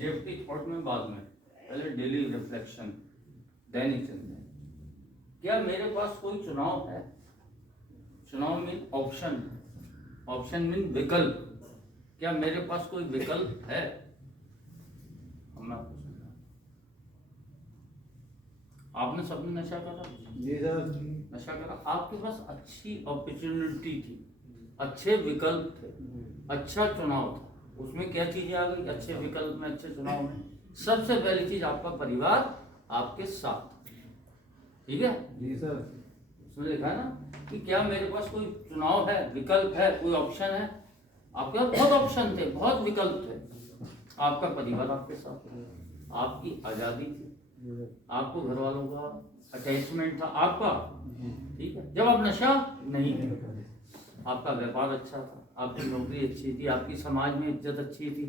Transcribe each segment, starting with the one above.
जेएफटी thought में बाद में, पहले डेली रिफ्लेक्शन, दैनिक चिंतन। क्या मेरे पास कोई चुनाव है? चुनाव मीन ऑप्शन, ऑप्शन मीन विकल्प। क्या मेरे पास कोई विकल्प है? हम आपको समझा, आपने सबने नशा करा? जी सर। नशा करा, आपके पास अच्छी अपॉर्चुनिटी थी, अच्छे विकल्प थे, अच्छा चुनाव था। उसमें क्या चीजें आ गई अच्छे विकल्प में, अच्छे चुनाव में? सबसे पहली चीज आपका परिवार आपके साथ, ठीक है? जी सर। उसमें लिखा है ना कि क्या मेरे पास कोई चुनाव है, विकल्प है, कोई ऑप्शन है? आपके पास बहुत ऑप्शन थे, बहुत विकल्प थे। आपका परिवार आपके साथ, आपकी आजादी थी, आपको घर वालों का अटैचमेंट था आपका, ठीक है? जब आप नशा नहीं करते, आपका व्यापार अच्छा था, आपकी नौकरी अच्छी थी, आपकी समाज में इज्जत अच्छी थी,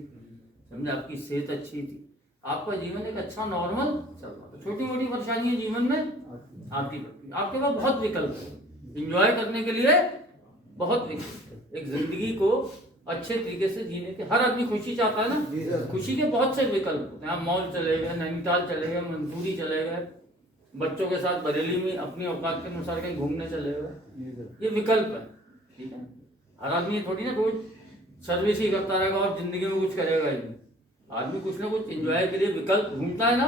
समझे? आपकी सेहत अच्छी थी, आपका जीवन एक अच्छा नॉर्मल चल रहा था। छोटी मोटी परेशानियां जीवन में आती रहती, आपके पास बहुत विकल्प है, इंजॉय करने के लिए बहुत विकल्प है। एक जिंदगी को अच्छे तरीके से जीने के, हर आदमी खुशी चाहता है ना, खुशी के बहुत से विकल्प होते हैं। आप मॉल चले गए, नैनीताल चले गए, मंसूरी चले गए, बच्चों के साथ बरेली में अपनी औकात के अनुसार कहीं घूमने चले गए, ये विकल्प है, ठीक है? हर आदमी थोड़ी ना रोज सर्विस ही करता रहेगा और जिंदगी में कुछ करेगा ही नहीं। आदमी कुछ ना कुछ एंजॉय के लिए विकल्प ढूंढता है ना।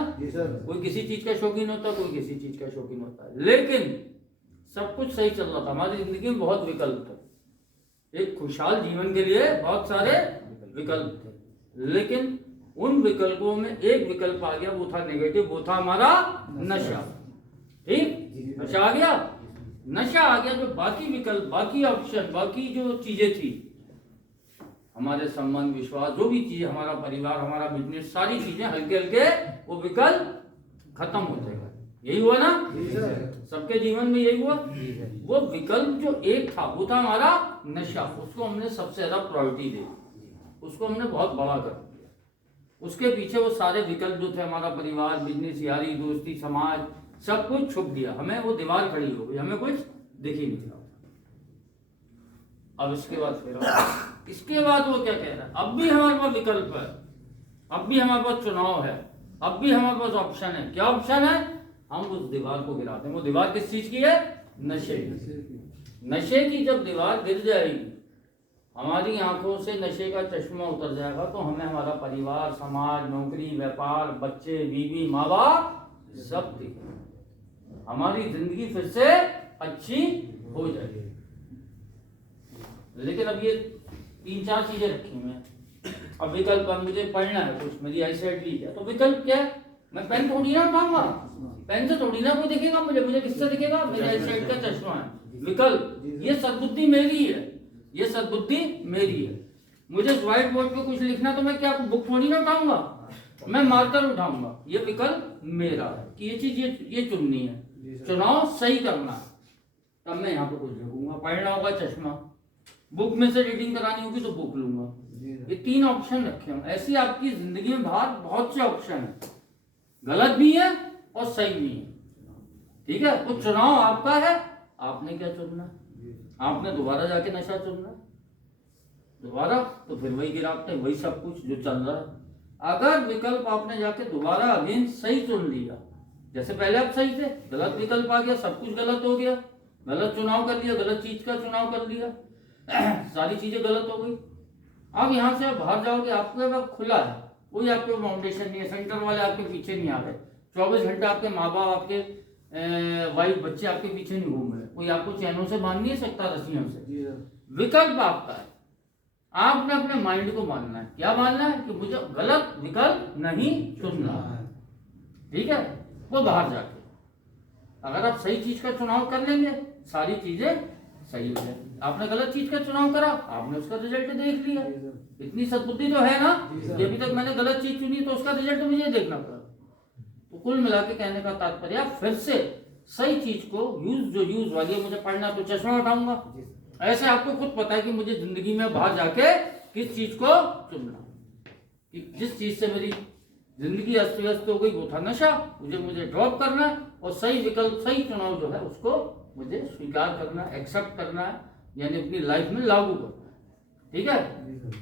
कोई किसी चीज का शौकीन होता है, कोई किसी चीज का शौकीन होता है, लेकिन सब कुछ सही चल रहा था, हमारी जिंदगी में बहुत विकल्प थे, एक खुशहाल जीवन के लिए बहुत सारे विकल्प थे। लेकिन उन विकल्पों में एक विकल्प आ गया, वो था नेगेटिव, वो था हमारा नशा, ठीक? नशा आ गया, नशा आ गया। जो बाकी विकल्प, बाकी ऑप्शन, बाकी जो चीजें थी, हमारे संबंध, विश्वास, जो भी चीजें, हमारा परिवार, हमारा बिजनेस, सारी चीजें हल्के हल्के वो विकल्प खत्म होते गए। यही हुआ ना सबके जीवन में? यही हुआ। वो विकल्प जो एक था वो था हमारा नशा, उसको हमने सबसे ज्यादा प्रायोरिटी दी, उसको हमने बहुत बड़ा कर दिया। उसके पीछे वो सारे विकल्प जो थे, हमारा परिवार, बिजनेस, यारी दोस्ती, समाज, सब कुछ छुप गया। हमें वो दीवार खड़ी हो गई, हमें कुछ दिख ही नहीं रहा। अब इसके बाद वो क्या कह रहा है? अब भी हमारे पास विकल्प है, अब भी हमारे पास चुनाव है, अब भी हमारे पास ऑप्शन है। क्या ऑप्शन है? हम उस दीवार को गिराते हैं। वो दीवार किस चीज की है? नशे की। नशे की जब दीवार गिर जाएगी, हमारी आंखों से नशे का चश्मा उतर जाएगा, तो हमें हमारा परिवार, समाज, नौकरी, व्यापार, बच्चे, बीवी, माँ बाप सब दिखेगा, हमारी जिंदगी फिर से अच्छी हो जाएगी। लेकिन अब ये 3-4 चीजें रखी हुई हैं। अब विकल्प, अब मुझे पढ़ना है कुछ, मेरी आई साइड वीक है, तो विकल्प क्या है? मैं पेन थोड़ी ना उठाऊंगा, पेन से थोड़ी ना कोई दिखेगा मुझे किससे दिखेगा? मेरी आई साइड का चश्मा है विकल्प। ये सद्बुद्धि मेरी है, ये सद्बुद्धि मेरी है। मुझे व्हाइट बोर्ड पे कुछ लिखना, तो मैं क्या बुक थोड़ी ना उठाऊंगा, मैं मार्कर उठाऊंगा। ये विकल्प मेरा है कि ये चीज ये चुननी है, चुनाव सही करना है, तब मैं यहाँ पे कुछ लिखूंगा। पढ़ना होगा चश्मा, बुक में से रीडिंग करानी होगी तो बुक लूंगा। ये 3 ऑप्शन रखे हैं। ऐसी आपकी जिंदगी में बाहर बहुत से ऑप्शन है, गलत भी है और सही भी है, ठीक है? तो चुनाव आपका है, आपने क्या चुनना है? आपने दोबारा जाके नशा चुनना है दोबारा, तो फिर वही गिरावटें, वही सब कुछ जो चल रहा है। अगर विकल्प आपने जाके दोबारा अगेन सही चुन लिया, जैसे पहले आप सही थे, गलत विकल्प आ गया, सब कुछ गलत हो गया, गलत चुनाव कर लिया, गलत चीज का चुनाव कर लिया, सारी चीजें गलत हो गई। अब यहाँ से आप बाहर जाओगे, आपके पास खुला है, कोई आपके फाउंडेशन नहीं है, सेंटर वाले आपके पीछे नहीं आ रहे, 24 घंटे आपके माँ बाप, आपके वाइफ, बच्चे आपके पीछे नहीं घूम रहे, कोई आपको चैनों से बांध नहीं सकता, रस्सियों से। विकल्प आपका है, आपने अपने माइंड को मानना है। क्या मानना है? कि मुझे गलत विकल्प नहीं चुनना है, ठीक है? वो बाहर जाके अगर आप सही चीज का चुनाव कर लेंगे, सारी चीजें सही हो जाएगी। आपने गलत चीज का चुनाव करा, आपने उसका रिजल्ट देख लिया। इतनी सद्बुद्धि तो है ना कि अभी तक मैंने गलत चीज चुनी, तो उसका रिजल्ट तो मुझे देखना पड़ा। तो कुल मिला के कहने का तात्पर्य, आप फिर से सही चीज को यूज वाली है, मुझे पढ़ना तो चश्मा उठाऊंगा, ऐसे आपको खुद पता है कि मुझे जिंदगी में बाहर जाके किस चीज को चुनना, कि जिस चीज से मेरी जिंदगी अस्त व्यस्त हो गई वो था नशा, मुझे ड्रॉप करना है, और सही विकल्प, सही चुनाव जो है उसको मुझे स्वीकार करना है, एक्सेप्ट करना है, यानी अपनी लाइफ में लागू करना है, ठीक है?